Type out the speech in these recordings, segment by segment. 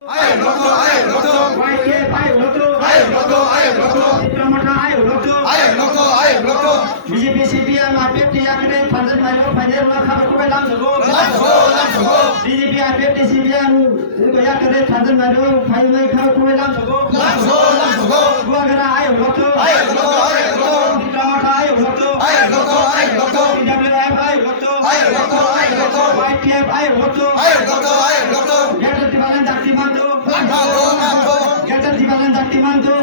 BJP CPM APP yang panjat malu panjat nak khabar kau lam sugo BJP APP CPM yang kena panjat malu panjat khabar kau lam sugo gua kena ayo loto Diplomata ayo loto DWF ayo loto YPF ayo loto Gator Timbalan Jakti Mantu Gator Timbalan Jakti Mantu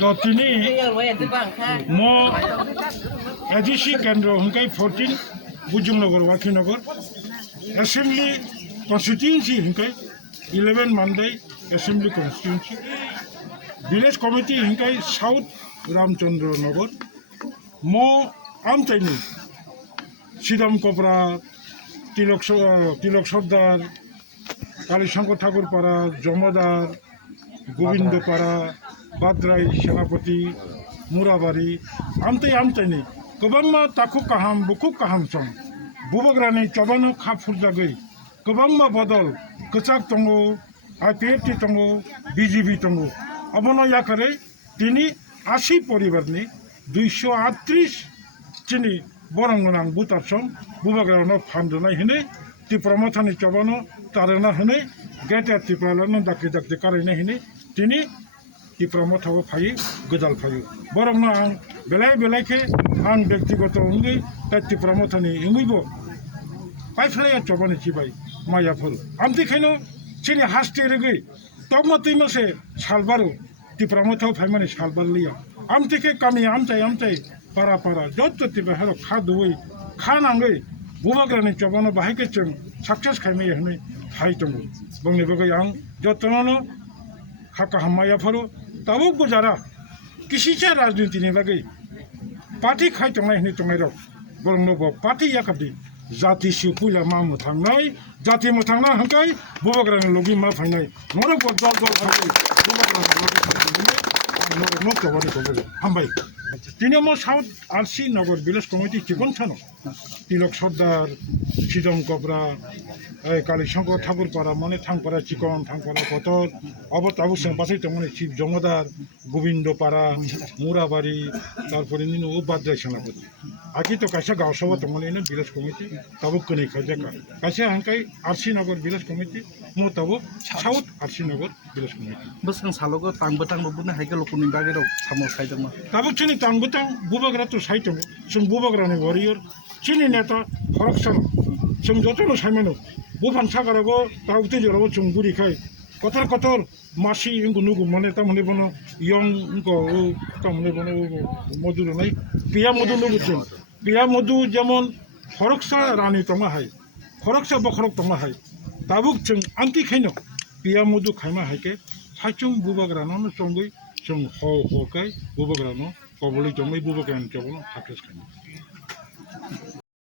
Dotini mo adisi kendro hingkai 14 Bujungnagar Wakinagar Assembly constituency hingkai 11 Mandai Assembly constituency village committee hingkai South Ramchandra Nagar mo amtaini Sidam Kopra Tilok Sardar Kalishankar Thakur Para Jomadar Govindo Para Badrai Senapati Murabari amtaini Kobangma Taku Kaham Buku Kaham Song Bubagrani Chabano Khapurjagui Kobangma Badal Kachak Tongo IPFT Tongo BJP Tongo Abono Yakare Tini 80 পরিবারনি 238 চিনি বরংগনাং বুতারসম বুবাগ্রানো ফান্ডনাই হিনে তি প্রমথানি চবানো তারেনা হিনে গেটা তি প্রালানো দাকি দাকি কারেনা হিনে তিনি তি প্রমথাও phi গদাল phi বরংনা আং বেলাইকে আং ব্যক্তিগত অঙ্গি তি প্রমথানি ইংইবো পাইফলাইয়া চবানি চিবাই মায়াফল আমতি খাইনো চিনি হাসতে রেগৈ তগমা তুইমাসে সালবারো তি প্রমথাও ফাইমানি সালবার লিয়া আমতিকে কামি আমচাই para jodoh tiba halo khadui khanangai bubagrani chobano bahike chung success khaime yahne hai tongo bongni bagai ang jotono khaka hamaya pharo tabu gujara kisi cha rajniti ni bagai party khai tongai hne tongai ro borongno bo party yakabdi jati sipula ma muthangnai jati muthangna hangkai bubagrani logi ma phainai moro bo jol phagai bubagrani logi no chobani kobe hambai Trinamool south RC Nagar village committee জীবন ছানো তিলক সর্দার সিদম কবরা কালীশঙ্কর ঠাকুর পাড়া মনে থাংপাড়া চিকন থাংপাড়া কতর অবতাবুসেন পাশে তেমন শিব জমদার গোবিন্দ পাড়া মুরাবাড়ি তারপরে নিন বাদ্রাই সেনাপতি আকি তো কাছে গাঁও সভা তেমন ভিলেজ কমিটি তাবুক কনে খাইজাকা কাছে হাঙ্কাই আরসি নগর ভিলেজ কমিটি মো তাবো south RC Nagar village committee বসং সালগো টাংবো বুনে হাইকে লকুনি বাগেরাव সামো সাইদमा তাবুক চিনি টাংবো বুবাগ্রা তো সাইতং जों बुबाग्रानि वारियर चिनि नेता फरकसन जों जतनो साइमानो बुफान सागारागो दाउते जराव जों बुरिखाय कथर मासि इंगु नुगु माने तामने बनो यं इंगु तामने बनो मधु रनाय पिया मधु नुगु जों पिया मधु जेमन फरकसा रानि तंगा हाय फरकसा बखरक तंगा हाय दाबुक जों आंति खायनो पिया मधु खायमा हायके साइचुं बुबाग्रानो संगै जों हकाय बुबाग्रानो कबलै जंगै बुबाग्रानि जबनो हाकस खायनो